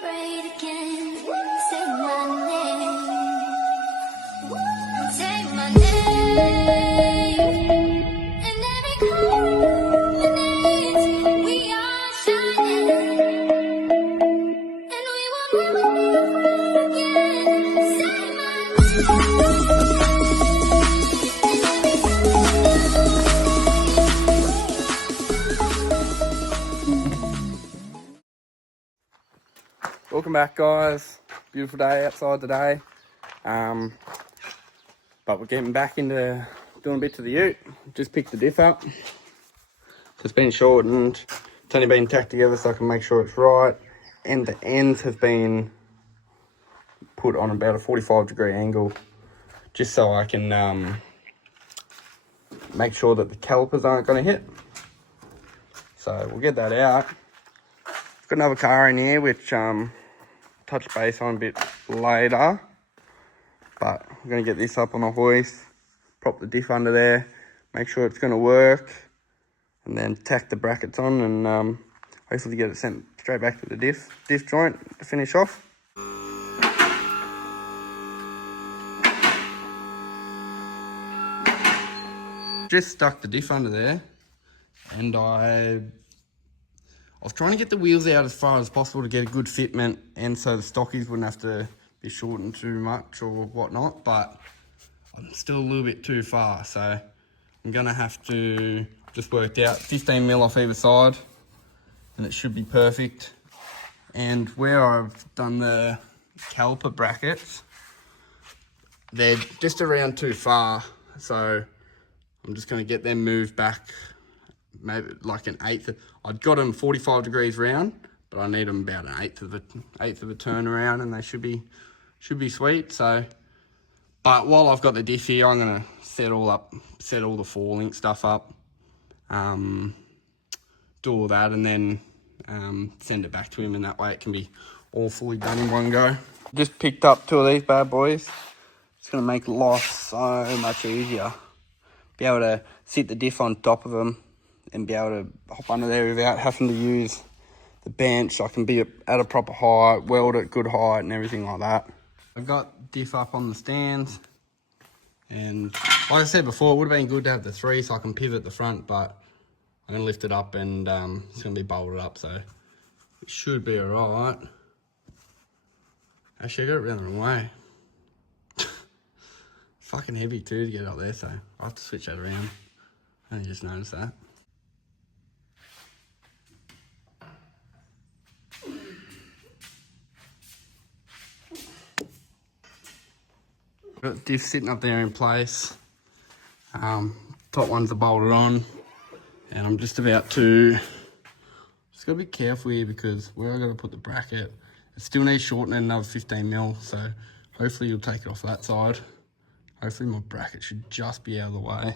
celebrate again. Say my name. Say my name. And every combination, we are shining. And we will never be afraid again. Say my Welcome back, guys. Beautiful day outside today. But we're getting back into doing a bit to the ute. Just picked the diff up. It's been shortened. It's only been tacked together so I can make sure it's right. And the ends have been put on about a 45-degree angle, just so I can make sure that the calipers aren't going to hit. So we'll get that out. Got another car in here which touch base on a bit later, but I'm going to get this up on a hoist, prop the diff under there, make sure it's going to work, and then tack the brackets on and hopefully get it sent straight back to the diff joint to finish off. Just stuck the diff under there, and I was trying to get the wheels out as far as possible to get a good fitment, and so the stockies wouldn't have to be shortened too much or whatnot, but I'm still a little bit too far, so I'm gonna have to just work out 15 mil off either side, and it should be perfect. And where I've done the caliper brackets, they're just around too far, so I'm just gonna get them moved back maybe like an eighth. I'd got them 45 degrees round, but I need them about an eighth of a turn around, and they should be sweet. So, but while I've got the diff here, I'm gonna set all the 4-link stuff up, do all that, and then send it back to him, and that way it can be all fully done in one go. Just picked up 2 of these bad boys. It's gonna make life so much easier. Be able to sit the diff on top of them and be able to hop under there without having to use the bench. I can be at a proper height, weld at good height and everything like that. I've got diff up on the stands, and like I said before, it would have been good to have the 3 so I can pivot the front, but I'm going to lift it up and it's going to be bolted up, so it should be alright. Actually, I got it around the wrong way. Fucking heavy too to get up there, so I'll have to switch that around. I only just noticed that. Got the diff sitting up there in place. Top ones are bolted on, and I'm just about to gotta be careful here because where I gotta put the bracket, it still needs shortening another 15 mil. So hopefully you'll take it off that side. Hopefully my bracket should just be out of the way.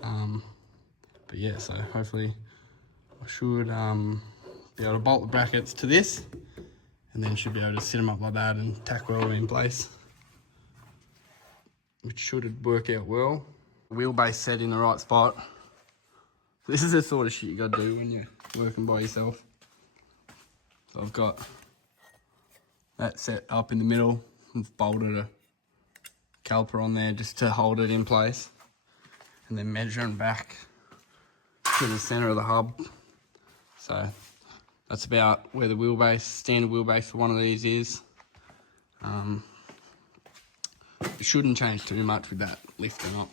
But yeah, so hopefully I should be able to bolt the brackets to this, and then should be able to sit them up like that and tack weld in place, which should work out well. Wheelbase set in the right spot. This is the sort of shit you gotta do when you're working by yourself. So I've got that set up in the middle. I've bolted a caliper on there just to hold it in place, and then measuring back to the center of the hub. So that's about where the wheelbase, standard wheelbase for one of these is. It shouldn't change too much with that lifting up,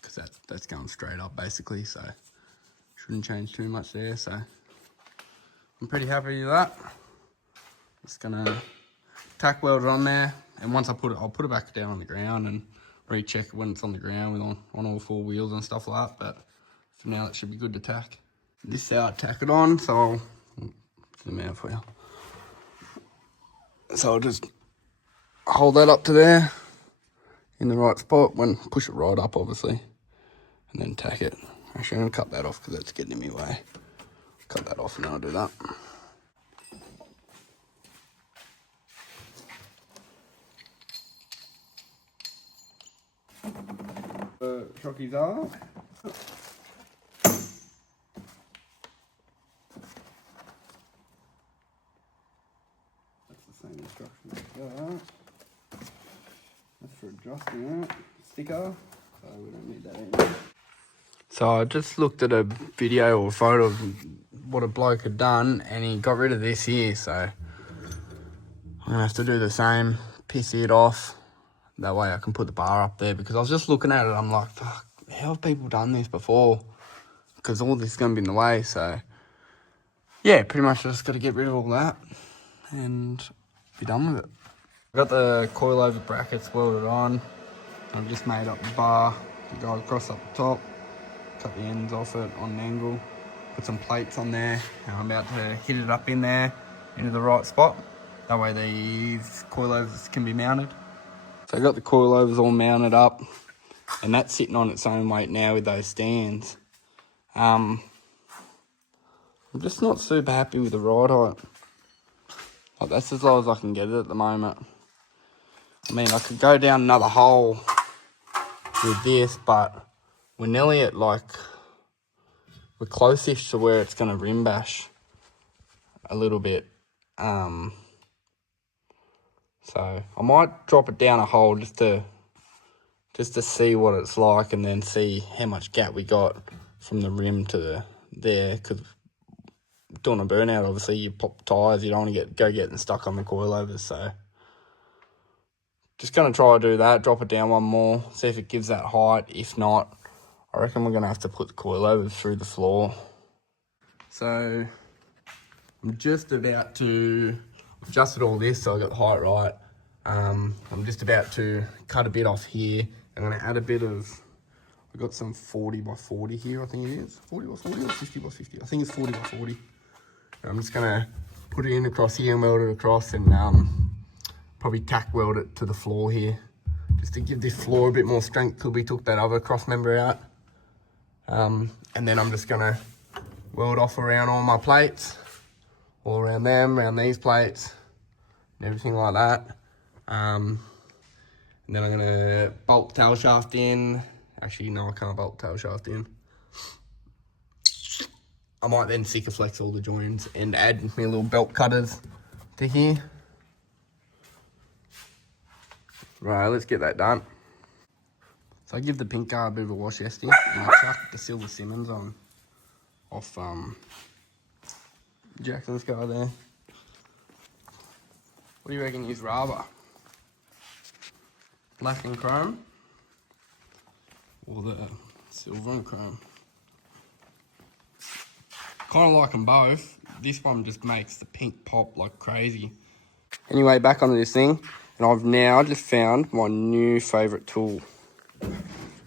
because that's going straight up basically, so shouldn't change too much there. So I'm pretty happy with that. Just gonna tack weld it on there, and once I'll put it back down on the ground and recheck it when it's on the ground with on all 4 wheels and stuff like that. But for now, it should be good to tack. This is how I tack it on, so I'll zoom out for you. So I'll just hold that up to there in the right spot, when push it right up obviously, and then tack it. Actually, I'm gonna cut that off because that's getting in my way. Cut that off and then I'll do that. The shockies are. instructions like that. That's for adjusting it. Sticker, so we don't need that anymore. So I just looked at a video or photo of what a bloke had done, and he got rid of this here, so I'm gonna have to do the same, piss it off. That way I can put the bar up there, because I was just looking at it, I'm like, fuck, how have people done this before? Because all this is gonna be in the way, so yeah, pretty much just gotta get rid of all that and be done with it. Got the coilover brackets welded on. I've just made up the bar to go across up the top, cut the ends off it on an angle, put some plates on there, and I'm about to hit it up in there into the right spot. That way these coilovers can be mounted. So I got the coilovers all mounted up, and that's sitting on its own weight now with those stands. I'm just not super happy with the ride height. Like, that's as low as I can get it at the moment. I mean, I could go down another hole with this, but we're nearly at, like, we're close-ish to where it's going to rim bash a little bit. So I might drop it down a hole just to see what it's like, and then see how much gap we got from the rim to there, because doing a burnout, obviously you pop tyres, you don't want to go getting stuck on the coilovers. So just going to try to do that, drop it down one more, see if it gives that height. If not, I reckon we're going to have to put the coilovers through the floor. So I'm just about to, I've adjusted all this so I got the height right. I'm just about to cut a bit off here. I'm going to add a bit of, I've got some 40 by 40 here, I think it is. 40 by 40 or 50 by 50? I think it's 40 by 40. I'm just going to put it in across here and weld it across, and probably tack weld it to the floor here, just to give this floor a bit more strength till we took that other cross member out. And then I'm just going to weld off around all my plates, all around them, around these plates, and everything like that. And then I'm going to bolt tail shaft in. Actually, no, I can't bolt tail shaft in. I might then Sikaflex all the joints and add my little belt cutters to here. Right, let's get that done. So I give the pink car a bit of a wash yesterday, and I chucked the Silver Simmons on off Jackson's car there. What do you reckon he's rather? Black and chrome? Or the silver and chrome? Kind of like them both. This one just makes the pink pop like crazy. Anyway, back onto this thing, and I've now just found my new favourite tool.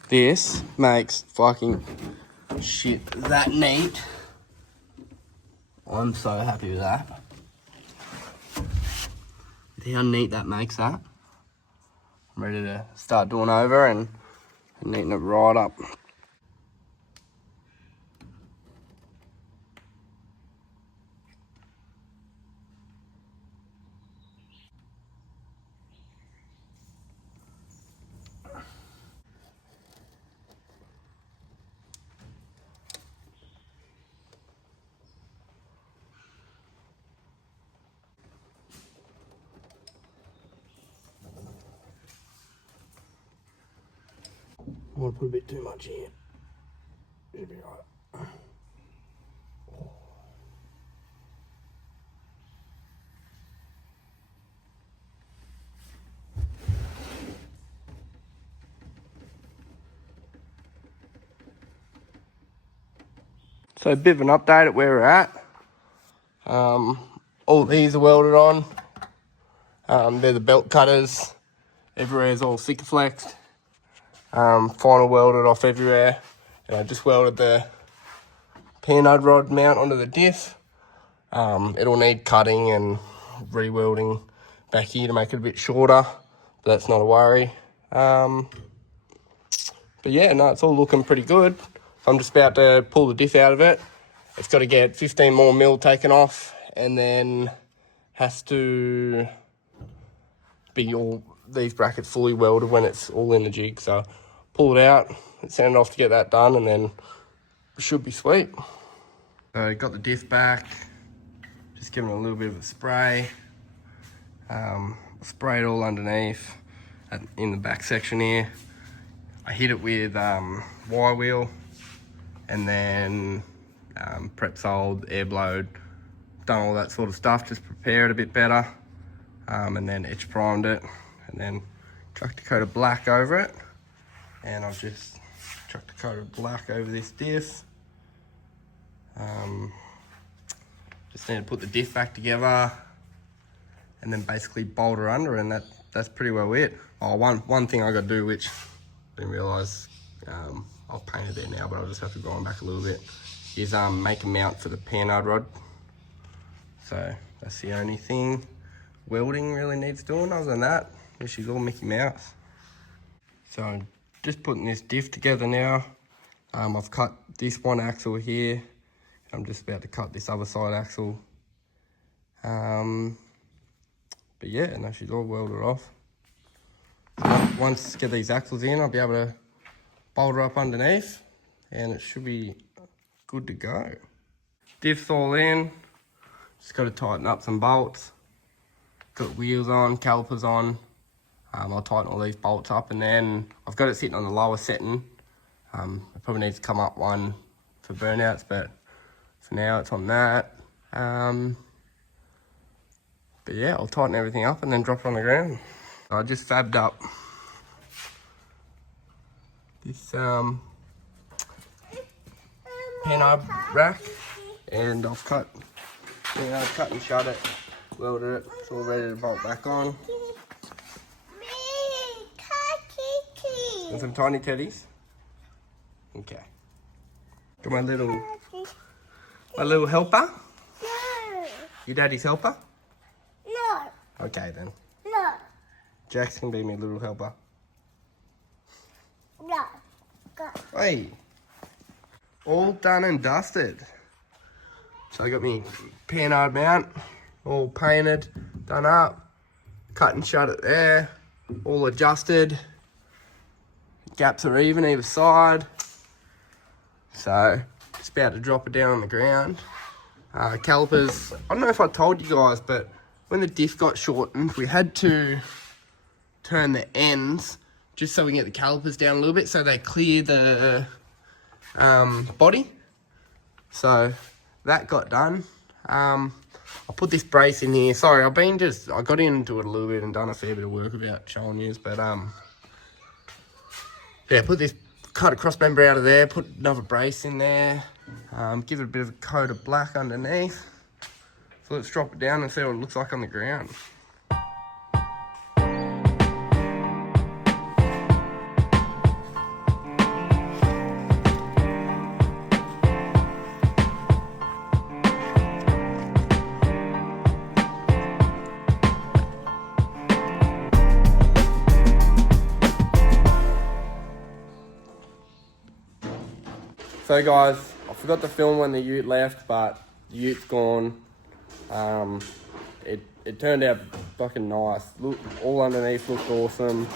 This makes fucking shit that neat. I'm so happy with that. See how neat that makes that? I'm ready to start doing over and neaten it right up. I want to put a bit too much in. It'll be right. So a bit of an update at where we're at. All these are welded on. They're the belt cutters. Everywhere's all Sikaflexed. Final welded off everywhere. And I just welded the panhard rod mount onto the diff. It'll need cutting and re-welding back here to make it a bit shorter, but that's not a worry. But yeah, no, it's all looking pretty good. So I'm just about to pull the diff out of it. It's got to get 15 more mil taken off, and then has to be all these brackets fully welded when it's all in the jig. So pull it out, send it off to get that done, and then it should be sweet. So got the diff back, just giving it a little bit of a spray. Spray it all underneath in the back section here. I hit it with wire wheel, and then prep soled, air blowed, done all that sort of stuff, just prepare it a bit better, and then etch primed it, and then chucked a coat of black over it, and I've just chucked a coat of black over this diff. Just need to put the diff back together and then basically bolt her under, and that's pretty well it. Oh, one thing I got to do, which I didn't realise, I've painted there now, but I'll just have to go on back a little bit, is make a mount for the panhard rod. So that's the only thing welding really needs doing. Other than that, she's all Mickey Mouse. So I'm just putting this diff together now. I've cut this one axle here. I'm just about to cut this other side axle. But yeah, no, she's all welded off. So once I get these axles in, I'll be able to bolt her up underneath, and it should be good to go. Diff's all in. Just got to tighten up some bolts. Got wheels on, calipers on. I'll tighten all these bolts up, and then I've got it sitting on the lower setting. It probably needs to come up one for burnouts, but for now it's on that. But yeah, I'll tighten everything up and then drop it on the ground. I just fabbed up this panhard rack, and I've cut and shut it, welded it, it's all ready to bolt back on. And some tiny teddies. Okay. Got my little helper? No. Your daddy's helper? No. Okay then. No. Jax can be my little helper. No. Go. Hey. All done and dusted. So I got me panhard mount, all painted, done up, cut and shut it there, all adjusted. Gaps are even either side. So just about to drop it down on the ground. Calipers, I don't know if I told you guys, but when the diff got shortened, we had to turn the ends just so we can get the calipers down a little bit so they clear the body. So that got done. I put this brace in here. Sorry, I got into it a little bit and done a fair bit of work without showing you, but yeah, cut a cross member out of there, put another brace in there, give it a bit of a coat of black underneath. So let's drop it down and see what it looks like on the ground. So guys, I forgot to film when the ute left, but the ute's gone. It turned out fucking nice. Look, all underneath looked awesome.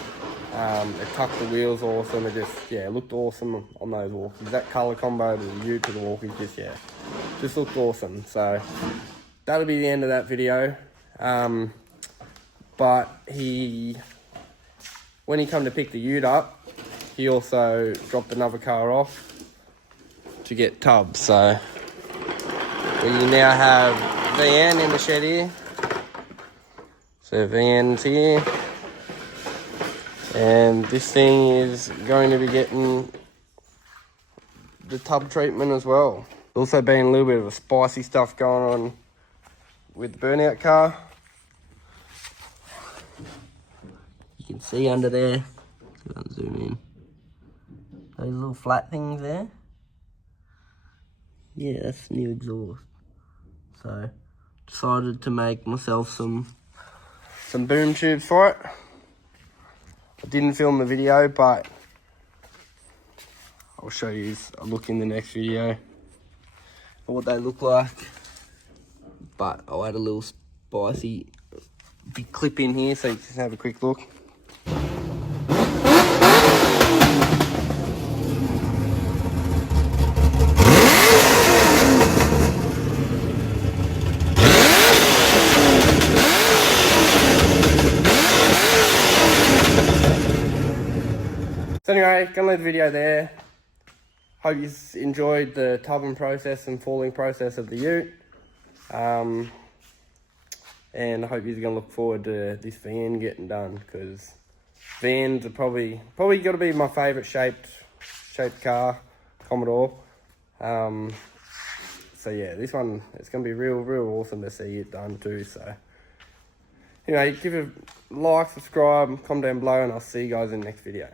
It tucked the wheels awesome. It looked awesome on those walkies. That colour combo to the ute to the walkies, just looked awesome. So that'll be the end of that video. But when he come to pick the ute up, he also dropped another car off to get tubs. So we now have VN in the shed here. So VN's here, and this thing is going to be getting the tub treatment as well. Also been a little bit of a spicy stuff going on with the burnout car. You can see under there, I'll zoom in, those little flat things there. Yeah, that's new exhaust. So decided to make myself some boom tubes for it. I didn't film the video, but I'll show you a look in the next video of what they look like. But I'll add a little spicy big clip in here so you can have a quick look. So anyway, gonna leave the video there. Hope you enjoyed the tubbing process and falling process of the ute. And I hope you're gonna look forward to this van getting done, because vans are probably got to be my favourite shaped car, Commodore. So yeah, this one, it's gonna be real awesome to see it done too. So anyway, give it a like, subscribe, comment down below, and I'll see you guys in the next video.